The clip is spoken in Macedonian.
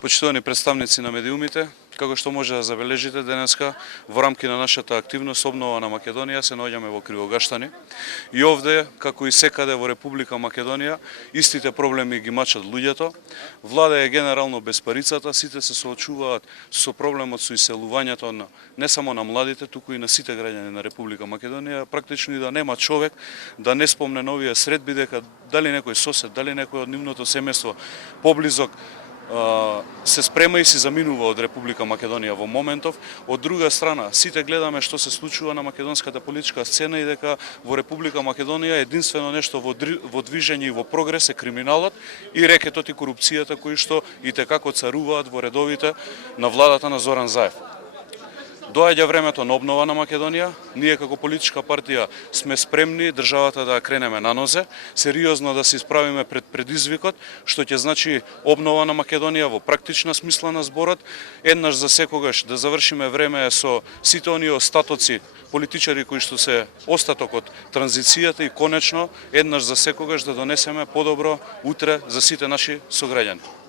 Почитувани представници на медиумите, како што може да забележите денеска, во рамки на нашата активност обнова на Македонија се наоѓаме во Кривогаштани. И овде, како и секаде во Република Македонија, истите проблеми ги мачат луѓето. Влада е генерално без парицата, сите се соочуваат со проблемот со иселувањето не само на младите, туку и на сите граѓани на Република Македонија. Практично и да нема човек да не спомне на овие средби дека дали некој сосед, дали некој од нивното семејство поблизок се спрема и се заминува од Република Македонија во моментов. Од друга страна, сите гледаме што се случува на македонската политичка сцена и дека во Република Македонија единствено нешто во движење и во прогрес е криминалот и рекетот и корупцијата кои што и текако царуваат во редовите на владата на Зоран Заев. Доаѓа времето на обнова на Македонија. Ние како политичка партија сме спремни државата да ја кренеме на нозе, сериозно да се исправиме пред предизвикот, што ќе значи обнова на Македонија во практична смисла на зборот, еднаш за секогаш да завршиме време со сите оние остатоци политичари кои што се остаток од транзицијата и конечно еднаш за секогаш да донесеме подобро утре за сите наши сограѓани.